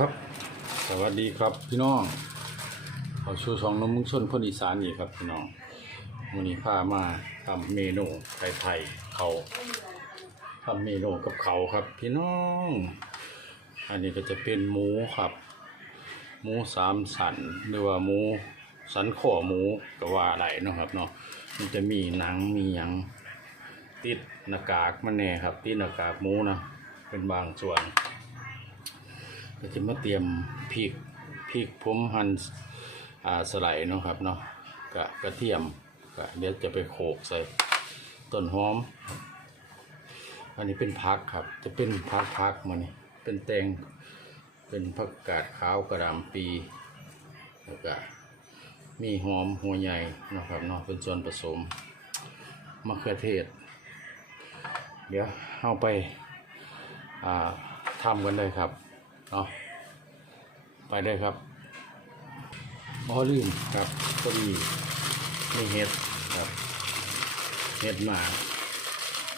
ครับ สวัสดีครับพี่น้องเขาชูช่องน้ำมึงชนคนอีสานนี่ครับพี่น้องวันนี้พามาทำเมนูไทยไทยเขาทำเมนูกับเขาครับ พี่น้อง อันนี้ก็จะเป็นหมูครับ หมูสามสันหรือว่าหมูสันข้อหมูก็ว่าได้เนะครับเนาะมันจะมีหนังมีหยังติดหน้ากากมันแน่ครับติดหน้ากากหมูนะเป็นบางส่วน ก็จะมาเตรียมพริกพริกผมหั่นอ่าสไลด์เนาะครับเนาะกะกระเทียมกะเดี๋ยวจะไปโขลกใส่ต้นหอม อันนี้เป็นพักครับ จะเป็นพักพักมันนี่เป็นแตงเป็นผักกาดขาวกระหลำปีแล้วก็มีหอมหัวใหญ่นะครับเนาะเป็นส่วนผสมมะเขือเทศ เดี๋ยวเอาไปาทำกันเลยครับ เนาะไปได้ครับอ๋อลืมครับก็ดีนี่เห็ดครับเห็ดมา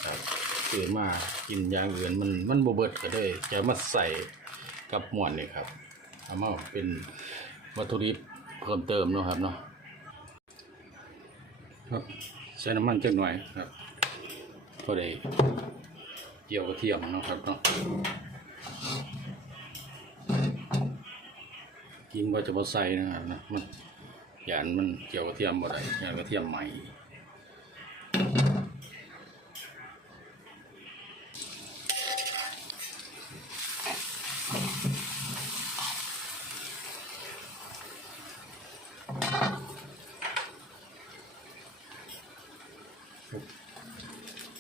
ครับซื้อมากินอย่างอื่นมันมันบเบิดก็เลยจะมาใส่กับหมวนนี่ครับเอามาเป็นวัตถุดิบเพิ่มเติมเนาะครับเนาะครับใส่น้ำมันจักหน่อยครับพอได้เกี่ยวกระเทียมเนาะครับเนาะ กินว่าจะบ่ใส่นะครับนะมันยานมันเกี่ยวกระเทียมบ่ได้ยานกระเทียมใหม่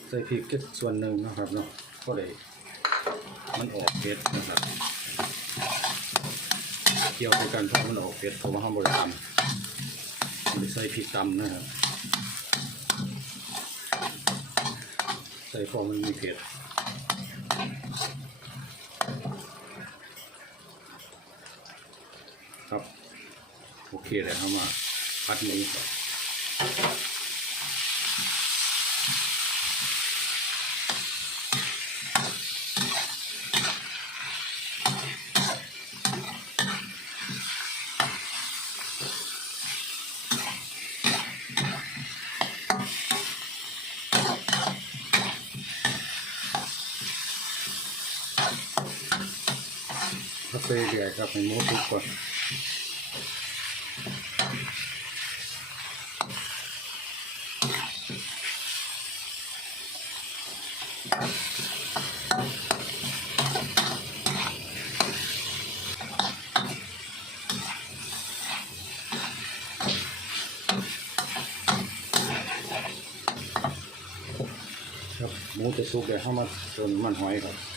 ใส่พริกแค่ส่วนหนึ่งนะครับเนาะก็เลยมันออกเผ็ดนะครับ เกี่ยวกับการทอดมันออกเผ็ดเพราะว่าห้ามบริกรรมมันใส่พริกตำนะครับ ใส่ฟองมันมีเผ็ดครับ โอเคเลยครับมาพัดนี้ก่อน พัดไปเรื่อยๆครับให้หมูทุกก่อนครับหมูจะสุกเดี๋ยวเข้ามาเติมน้ำมันหอยครับ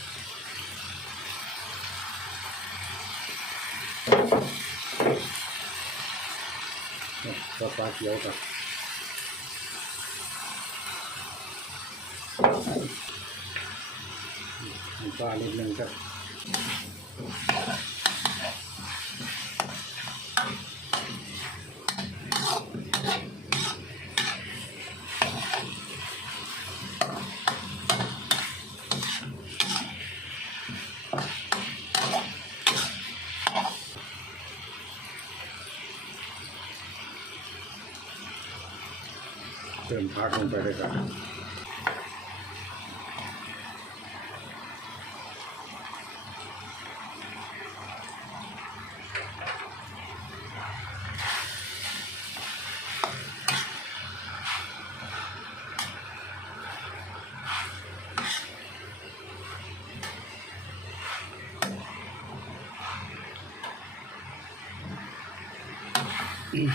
ตัวปลาเขียวกับน้ำปลานิดนึงครับ เติมพักลงไปเลยครับ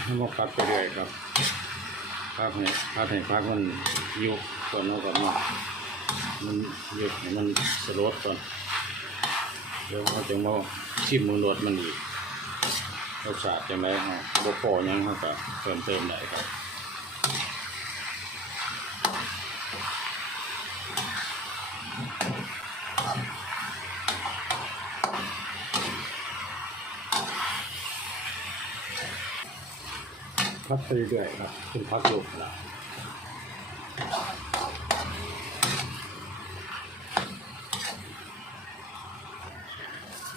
ให้มาพักไปเรื่อยครับ พักให้พักให้พักมันยุบก่อนเนาก่อนเนาะมันยุบให้มันสลดก่อนเดี๋ยวเขาจะมาชิมมือรสมันอีกรสชาติจะไหมฮะบ่พอหยังเขาก็เติมเติมได้ครับ พักไปเรื่อยๆครับเป็นพักลมนะ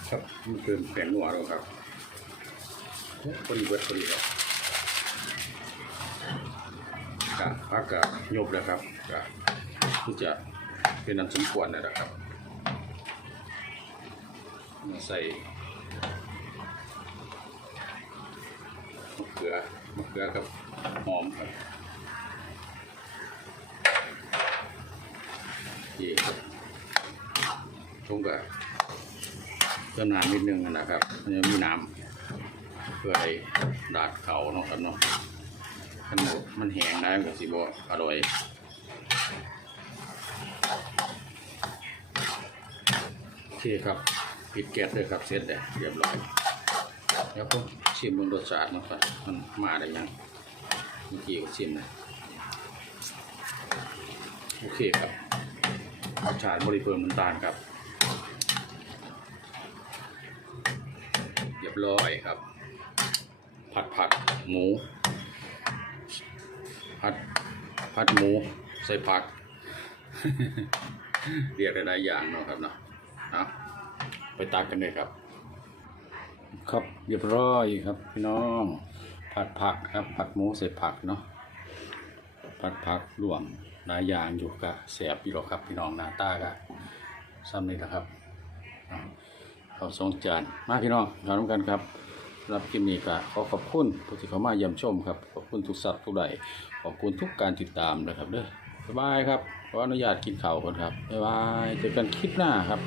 ครับมันเติมแป้งนัวแล้วครับพอดีเบิดพอดีครับกะพักกะยบแล้วครับกะที่จะเป็นน้ำสมควรนะครับมาใส่ มะเขือมะเขือครับหอมครับนี่ครับชงกับเติมน้ำนิดนึงนะครับมันจะมีน้ำเพื่อให้ดาดเขาเนาะครับเนาะถ้ามันมันแห้งได้มันก็สิบ่อร่อยโอเคครับปิดแก๊สเลยครับเสร็จแล้วเรียบร้อย แล้วผมชิมเบนรสชาตินะครับมันมาได้ยังเมื่อกี้ก็ชิมนะโอเคครับรสชาติบริเพิ่มน้ำตาลครับเรียบร้อยครับ ผัดผัดหมู ผัดผัดหมูใส่ผัก เรียกได้หลายอย่างเนาะครับเนาะเอาไปตักกันเลยครับ ครับเรียบร้อยครับพี่น้อง ผัดผักครับ ผัดหมูใส่ผักเนาะผัดผักรวมหลายอย่างอยู่กะแสบอยู่หรอกครับพี่น้องหน้าตากะซ้ำนี่แหละครับเอาเขาสองจานมาพี่น้องทานกันครับสำหรับคลิปนี้ก็ขอขอบคุณผู้ที่เข้ามาเยี่ยมชมครับขอบคุณทุกสัตว์ทุกใดขอบคุณทุกการติดตามนะครับเด้อบายบายครับขออนุญาตกินข้าวก่อนครับบ๊ายบายเจอกันคลิปหน้าครับ